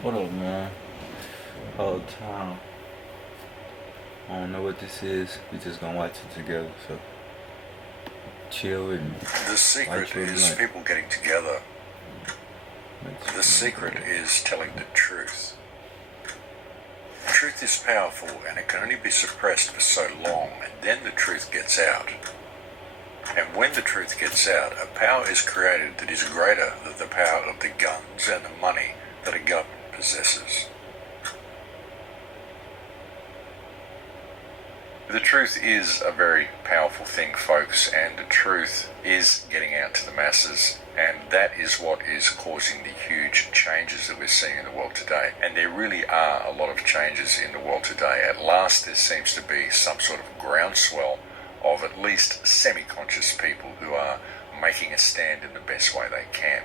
What up, man? Whole time. I don't know what this is. We just gonna watch it together. So chill with me. The secret Light your is blunt. people getting together. Let's The secret is telling the truth. Truth is powerful and it can only be suppressed for so long, and then the truth gets out. And when the truth gets out, a power is created that is greater than the power of the guns and the money that a government possesses. The truth is a very powerful thing, folks, and the truth is getting out to the masses, and that is what is causing the huge changes that we're seeing in the world today. And there really are a lot of changes in the world today. At last, there seems to be some sort of groundswell of at least semi-conscious people who are making a stand in the best way they can.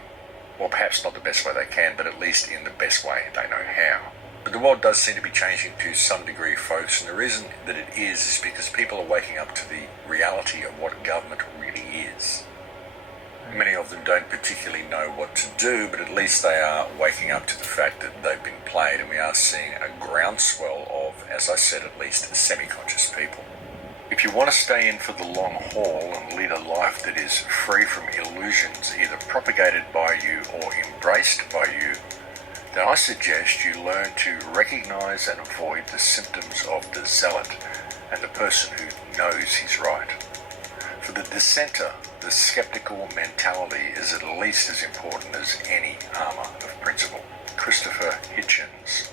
Well, perhaps not the best way they can, but at least in the best way they know how. But the world does seem to be changing to some degree, folks, and the reason that it is because people are waking up to the reality of what government really is. Many of them don't particularly know what to do, but at least they are waking up to the fact that they've been played, and we are seeing a groundswell of, as I said, at least semi-conscious people. If you want to stay in for the long haul and lead a life that is free from illusions either propagated by you or embraced by you, then I suggest you learn to recognize and avoid the symptoms of the zealot and the person who knows he's right. For the dissenter, the skeptical mentality is at least as important as any armor of principle. Christopher Hitchens.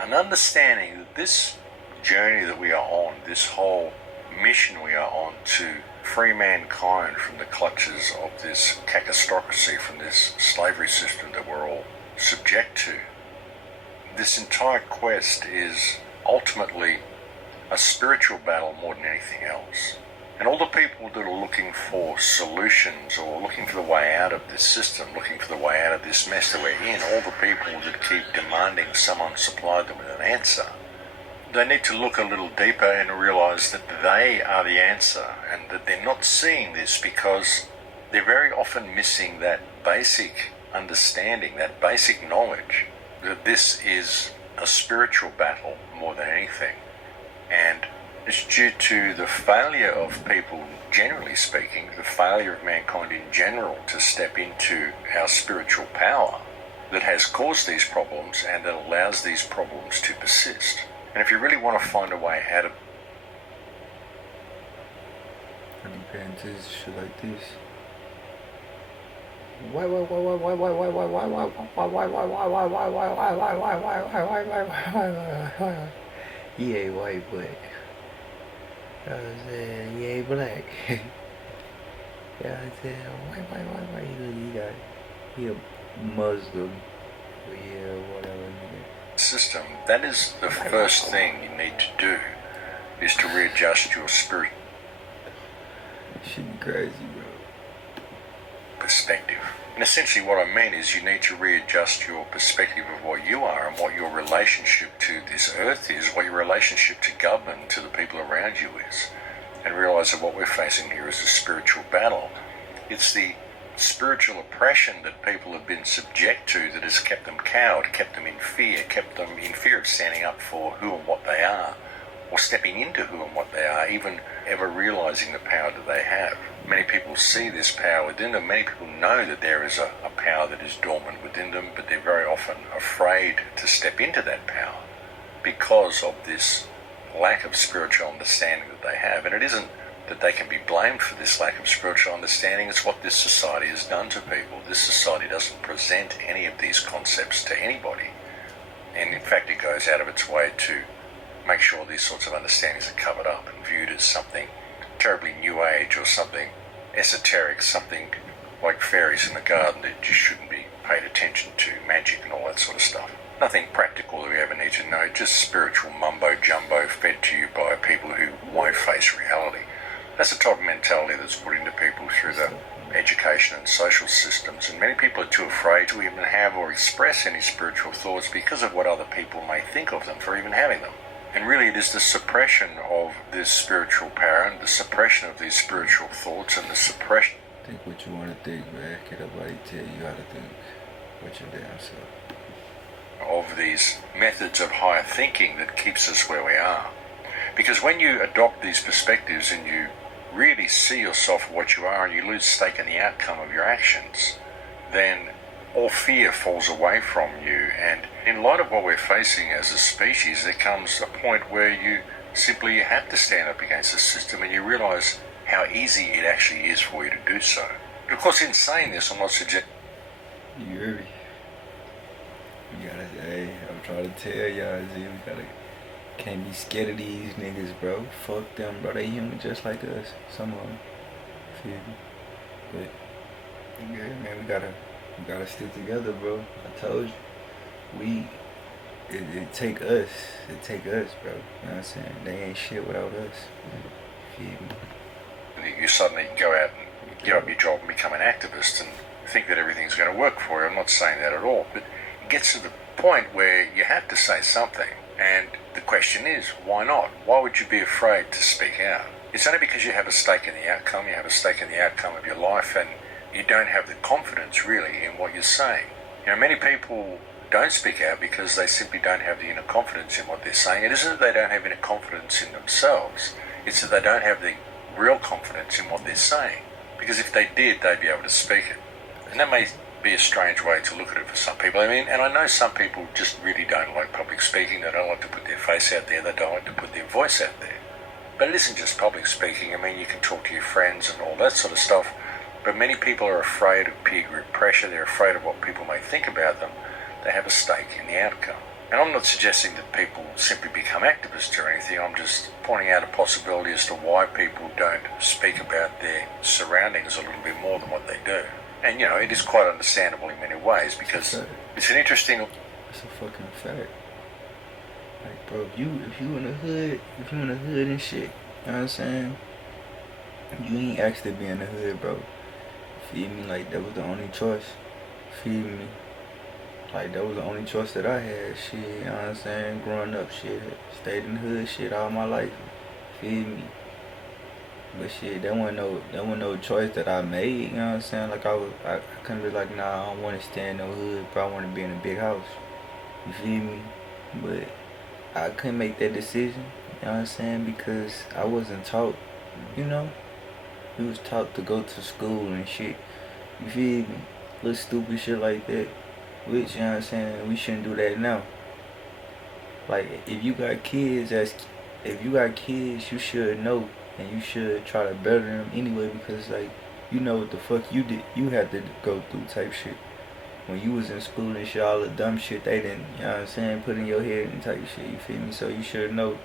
An understanding that this journey that we are on, this whole mission we are on to free mankind from the clutches of this cacistocracy, from this slavery system that we're all subject to. This entire quest is ultimately a spiritual battle more than anything else. And all the people that are looking for solutions or looking for the way out of this system, looking for the way out of this mess that we're in, all the people that keep demanding someone supply them with an answer, they need to look a little deeper and realize that they are the answer, and that they're not seeing this because they're very often missing that basic understanding, that basic knowledge that this is a spiritual battle more than anything. And it's due to the failure of people, generally speaking, the failure of mankind in general to step into our spiritual power that has caused these problems and that allows these problems to persist. And if you really want to find a way out of shit like this. He ain't white, but you know what I'm saying, he ain't black. You know what I'm saying? White. He a Muslim. Yeah, whatever, nigga. system, that is the first thing you need to do, is to readjust your spirit Shit crazy, bro. perspective. And essentially what I mean is you need to readjust your perspective of what you are and what your relationship to this earth is, what your relationship to government, to the people around you is, and realize that what we're facing here is a spiritual battle. It's the spiritual oppression that people have been subject to that has kept them cowed, kept them in fear of standing up for who and what they are, or stepping into who and what they are, even ever realizing the power that they have. Many people see this power within them. Many people know that there is a power that is dormant within them, but they're very often afraid to step into that power because of this lack of spiritual understanding that they have. And it isn't that they can be blamed for this lack of spiritual understanding. It's what this society has done to people. This society doesn't present any of these concepts to anybody. And in fact, it goes out of its way to make sure these sorts of understandings are covered up and viewed as something terribly new age or something esoteric, something like fairies in the garden that just shouldn't be paid attention to, magic and all that sort of stuff. Nothing practical that we ever need to know, just spiritual mumbo-jumbo fed to you by people who won't face reality. That's the type of mentality that's put into people through the education and social systems, and many people are too afraid to even have or express any spiritual thoughts because of what other people may think of them for even having them. And really it is the suppression of this spiritual power and the suppression of these spiritual thoughts and the suppression. Think what you want to think, man. Can't nobody tell you how to think. What your damn self. of these methods of higher thinking that keeps us where we are. Because when you adopt these perspectives and you really see yourself for what you are and you lose stake in the outcome of your actions, then all fear falls away from you. And in light of what we're facing as a species, there comes a point where you simply have to stand up against the system and you realise how easy it actually is for you to do so. But of course, in saying this, I'm not suggesting... You hear me? You gotta, hey, I'm trying to tell y'all, Z, can't be scared of these niggas, bro. Fuck them, bro. They human just like us. Some of them. Feel me? But, yeah, man, we gotta stick together, bro. I told you. It take us. It take us, bro. You know what I'm saying? They ain't shit without us. Feel me? You suddenly go out and give up your job and become an activist and think that everything's going to work for you. I'm not saying that at all. But it gets to the point where you have to say something. And the question is, why not? Why would you be afraid to speak out? It's only because you have a stake in the outcome, you have a stake in the outcome of your life, and you don't have the confidence really in what you're saying. You know, many people don't speak out because they simply don't have the inner confidence in what they're saying. It isn't that they don't have inner confidence in themselves, it's that they don't have the real confidence in what they're saying. Because if they did, they'd be able to speak it. And that may be a strange way to look at it for some people. I mean, and I know some people just really don't like public speaking. They don't like to put their face out there. They don't like to put their voice out there. But it isn't just public speaking. I mean, you can talk to your friends and all that sort of stuff. But many people are afraid of peer group pressure. They're afraid of what people may think about them. They have a stake in the outcome. And I'm not suggesting that people simply become activists or anything. I'm just pointing out a possibility as to why people don't speak about their surroundings a little bit more than what they do. And, you know, it is quite understandable in many ways because it's an interesting... It's a fucking fact. Like, bro, if you in the hood, and shit, you know what I'm saying? You ain't asked to be in the hood, bro. Feel me? Like, that was the only choice. Feel me? Like, that was the only choice that I had, shit, you know what I'm saying? Growing up, shit, stayed in the hood, shit, all my life, feel me? But shit, that wasn't no choice that I made, you know what I'm saying? Like, I couldn't be like, nah, I don't want to stay in no hood, but I want to be in a big house, you feel me? But I couldn't make that decision, you know what I'm saying? Because I wasn't taught, you know? We was taught to go to school and shit, you feel me? Little stupid shit like that. Which, you know what I'm saying, we shouldn't do that now. Like, if you got kids, you should know, and you should try to better them anyway, because, like, you know what the fuck you had to go through type shit. When you was in school and shit, all the dumb shit they didn't, you know what I'm saying, put in your head and type shit, you feel me? So you should know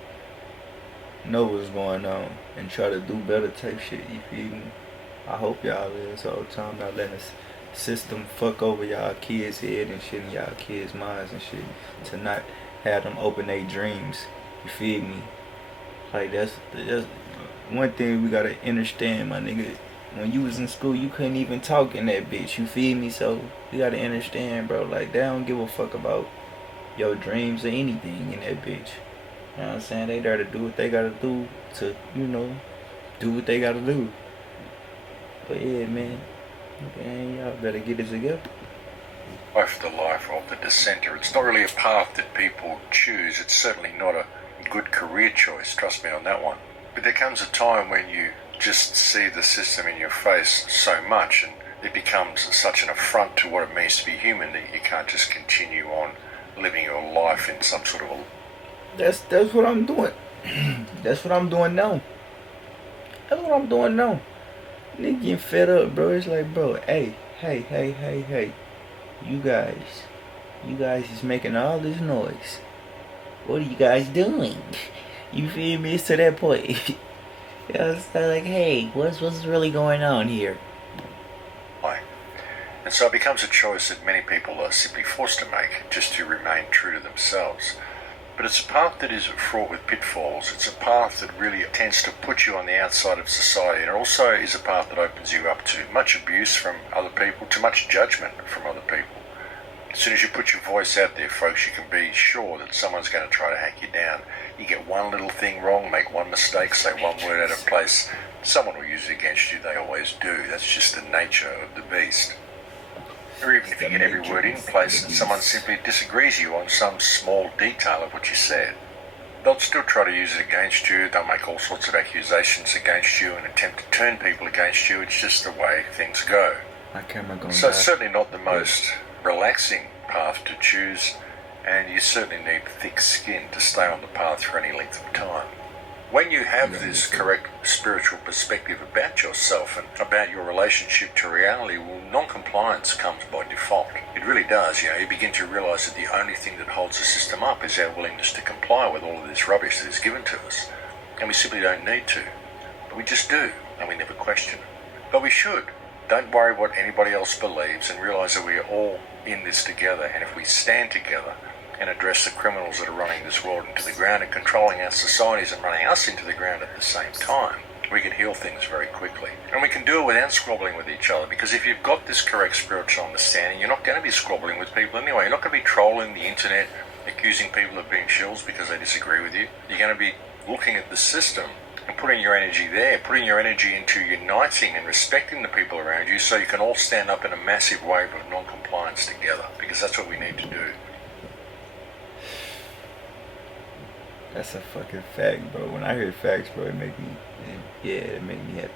what's going on, and try to do better type shit, you feel me? I hope y'all is all the time, not letting us system fuck over y'all kids' head and shit in y'all kids' minds and shit, to not have them open their dreams, you feel me? Like, that's one thing we gotta understand, my nigga. When you was in school, you couldn't even talk in that bitch, you feel me? So you gotta understand, bro, like, they don't give a fuck about your dreams or anything in that bitch, you know what I'm saying? They there to do what they gotta do to, you know, do what they gotta do. But yeah, man, y'all better get it together. Life, the life of the dissenter. It's not really a path that people choose. It's certainly not a good career choice, trust me on that one. But there comes a time when you just see the system in your face so much, and it becomes such an affront to what it means to be human, that you can't just continue on living your life in some sort of a... That's what I'm doing. That's what I'm doing now. Nigga getting fed up, bro. It's like, bro, hey. You guys is making all this noise. What are you guys doing? You feel me? It's to that point. You know, it's like, hey, what's really going on here? And so it becomes a choice that many people are simply forced to make, just to remain true to themselves. But it's a path that is fraught with pitfalls. It's a path that really tends to put you on the outside of society, and it also is a path that opens you up to much abuse from other people, to much judgment from other people. As soon as you put your voice out there, folks, you can be sure that someone's going to try to hack you down. You get one little thing wrong, make one mistake, say one word out of place, someone will use it against you. They always do. That's just the nature of the beast. Or even if you get every word in place and someone simply disagrees you on some small detail of what you said, they'll still try to use it against you. They'll make all sorts of accusations against you and attempt to turn people against you. It's just the way things go. My camera going So it's certainly not the most relaxing path to choose, and you certainly need thick skin to stay on the path for any length of time. When you have this correct spiritual perspective about yourself and about your relationship to reality, well, non-compliance comes by default. It really does. You begin to realise that the only thing that holds the system up is our willingness to comply with all of this rubbish that is given to us. And we simply don't need to. But we just do, and we never question it. But we should. Don't worry what anybody else believes, and realise that we are all in this together, and if we stand together and address the criminals that are running this world into the ground and controlling our societies and running us into the ground at the same time, we can heal things very quickly. And we can do it without squabbling with each other, because if you've got this correct spiritual understanding, you're not going to be squabbling with people anyway. You're not going to be trolling the internet, accusing people of being shills because they disagree with you. You're going to be looking at the system and putting your energy there, putting your energy into uniting and respecting the people around you so you can all stand up in a massive wave of non-compliance together, because that's what we need to do. That's a fucking fact, bro. When I hear facts, bro, it make me happy.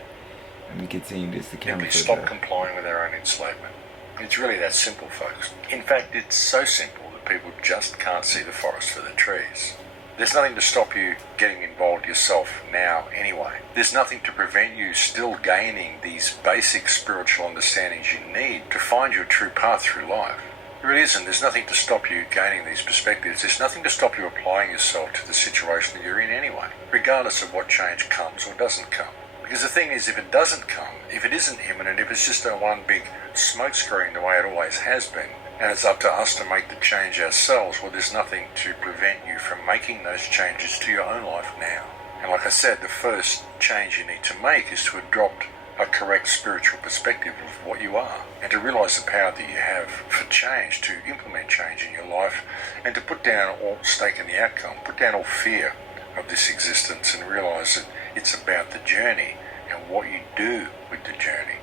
Let me continue this to Simply stop complying with our own enslavement. It's really that simple, folks. In fact, it's so simple that people just can't see the forest for the trees. There's nothing to stop you getting involved yourself now anyway. There's nothing to prevent you still gaining these basic spiritual understandings you need to find your true path through life. There really isn't. There's nothing to stop you gaining these perspectives. There's nothing to stop you applying yourself to the situation that you're in anyway, regardless of what change comes or doesn't come. Because the thing is, if it doesn't come, if it isn't imminent, if it's just a one big smokescreen the way it always has been, and it's up to us to make the change ourselves, well, there's nothing to prevent you from making those changes to your own life now. And like I said, the first change you need to make is to adopt a correct spiritual perspective of what you are, and to realise the power that you have for change, to implement change in your life, and to put down all stake in the outcome, put down all fear of this existence, and realise that it's about the journey and what you do with the journey.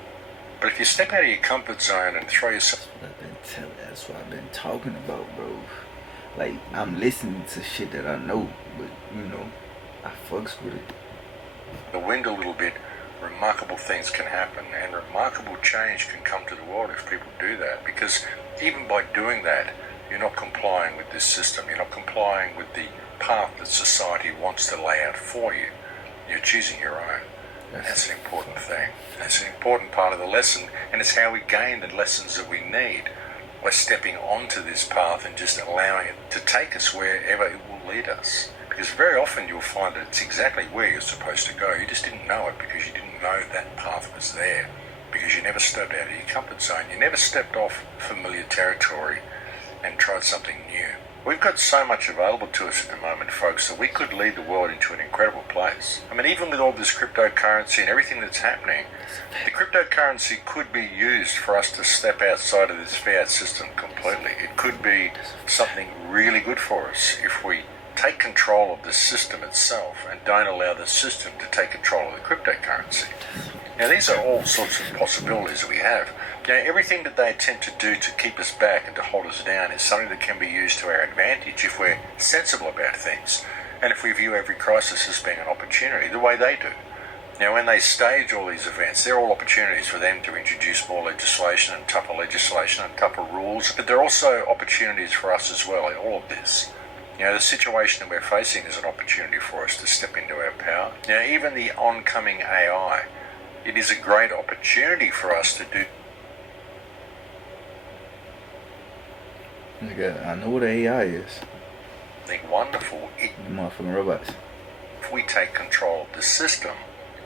But if you step out of your comfort zone and throw yourself... That's what I've been talking about, bro. Like, I'm listening to shit that I know, but, I fucks with it. The wind a little bit, remarkable things can happen, and remarkable change can come to the world if people do that, because even by doing that, you're not complying with this system. You're not complying with the path that society wants to lay out for you. You're choosing your own. That's an important thing. That's an important part of the lesson, and it's how we gain the lessons that we need by stepping onto this path and just allowing it to take us wherever it will lead us. Because very often you'll find that it's exactly where you're supposed to go. You just didn't know it because you didn't know that path was there, because you never stepped out of your comfort zone. You never stepped off familiar territory and tried something new. We've got so much available to us at the moment, folks, that we could lead the world into an incredible place. I mean, even with all this cryptocurrency and everything that's happening, the cryptocurrency could be used for us to step outside of this fiat system completely. It could be something really good for us if we take control of the system itself and don't allow the system to take control of the cryptocurrency. Now, these are all sorts of possibilities that we have. Everything that they attempt to do to keep us back and to hold us down is something that can be used to our advantage if we're sensible about things, and if we view every crisis as being an opportunity, the way they do. Now, when they stage all these events, they're all opportunities for them to introduce more legislation and tougher rules, but they're also opportunities for us as well in all of this. The situation that we're facing is an opportunity for us to step into our power. Now, even the oncoming AI, it is a great opportunity for us to do. I know what AI is. Something wonderful. Motherfucking robots. If we take control of the system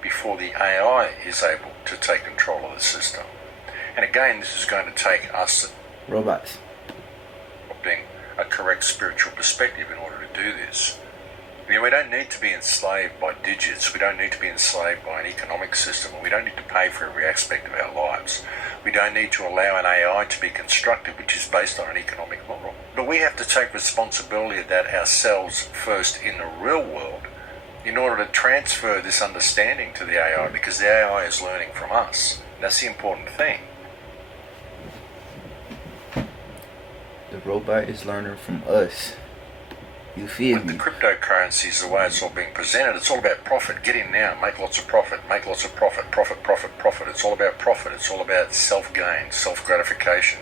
before the AI is able to take control of the system. And again, this is going to take us robots adopting a correct spiritual perspective in order to do this. We don't need to be enslaved by digits. We don't need to be enslaved by an economic system. We don't need to pay for every aspect of our lives. We don't need to allow an AI to be constructed which is based on an economic model. But we have to take responsibility of that ourselves first in the real world in order to transfer this understanding to the AI, because the AI is learning from us. That's the important thing. robot is learning from us. You feel With me? the cryptocurrencies, the way it's all being presented, it's all about profit. Get in now, make lots of profit, make lots of profit, profit, profit, profit. It's all about profit. It's all about self-gain, self-gratification.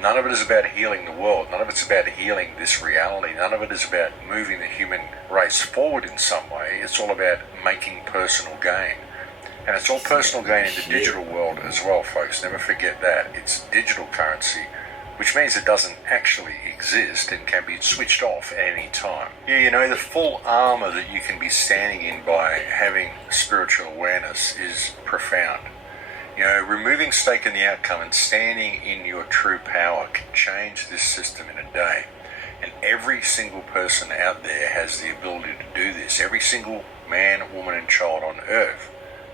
None of it is about healing the world. None of it's about healing this reality. None of it is about moving the human race forward in some way. It's all about making personal gain. And it's all personal gain in the digital world as well, folks. Never forget that. It's digital currency, which means it doesn't actually exist and can be switched off at any time. Yeah, you know, the full armor that you can be standing in by having spiritual awareness is profound. You know, removing stake in the outcome and standing in your true power can change this system in a day. And every single person out there has the ability to do this. Every single man, woman and child on earth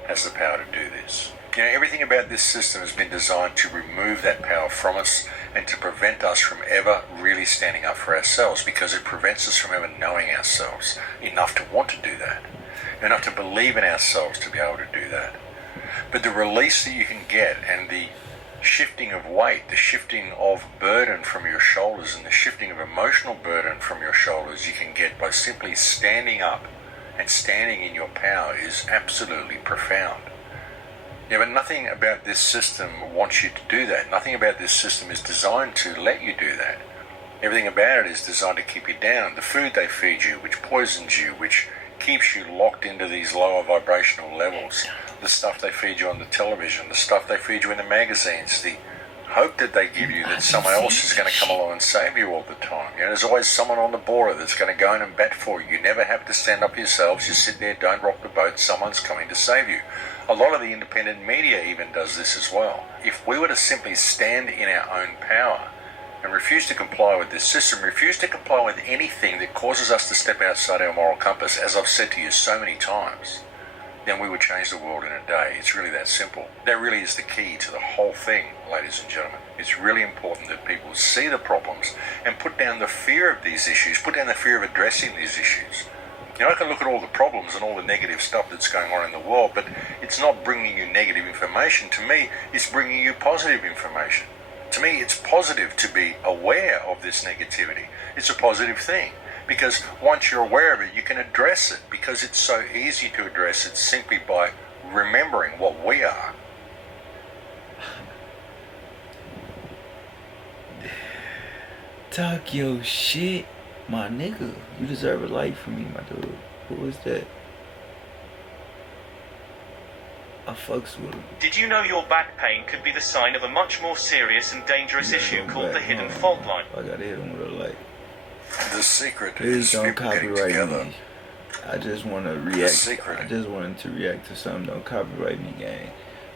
has the power to do this. You know, everything about this system has been designed to remove that power from us and to prevent us from ever really standing up for ourselves, because it prevents us from ever knowing ourselves enough to want to do that, enough to believe in ourselves to be able to do that. But the release that you can get and the shifting of weight, the shifting of burden from your shoulders and the shifting of emotional burden from your shoulders you can get by simply standing up and standing in your power is absolutely profound. Yeah, but nothing about this system wants you to do that. Nothing about this system is designed to let you do that. Everything about it is designed to keep you down. The food they feed you, which poisons you, which keeps you locked into these lower vibrational levels. The stuff they feed you on the television, the stuff they feed you in the magazines, the hope that they give you that someone else is going to come along and save you all the time. You know, there's always someone on the border that's going to go in and bat for you. You never have to stand up yourselves. You sit there, don't rock the boat. Someone's coming to save you. A lot of the independent media even does this as well. If we were to simply stand in our own power and refuse to comply with this system, refuse to comply with anything that causes us to step outside our moral compass, as I've said to you so many times, then we would change the world in a day. It's really that simple. That really is the key to the whole thing, ladies and gentlemen. It's really important that people see the problems and put down the fear of these issues, put down the fear of addressing these issues. You know, I can look at all the problems and all the negative stuff that's going on in the world, but it's not bringing you negative information. To me, it's bringing you positive information. To me, it's positive to be aware of this negativity. It's a positive thing, because once you're aware of it, you can address it, because it's so easy to address it simply by remembering what we are. Talk your shit, my nigga. You deserve a life from me, my dude. Who is that? I fucks with him. Did you know your back pain could be the sign of a much more serious and dangerous issue called the hidden fault line? I gotta hit him with a light. The secret Please is don't people getting copyright together. me. I just wanna react. secret. I just wanted to react to something. Don't copyright me, gang.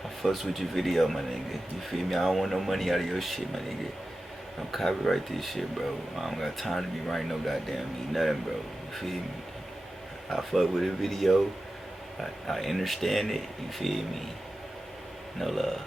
I fucks with your video, my nigga. You feel me? I don't want no money out of your shit, my nigga. Don't copyright this shit, bro. I don't got time to be writing no goddamn me nothing, bro. You feel me? I fuck with the video. I understand it. You feel me? No love.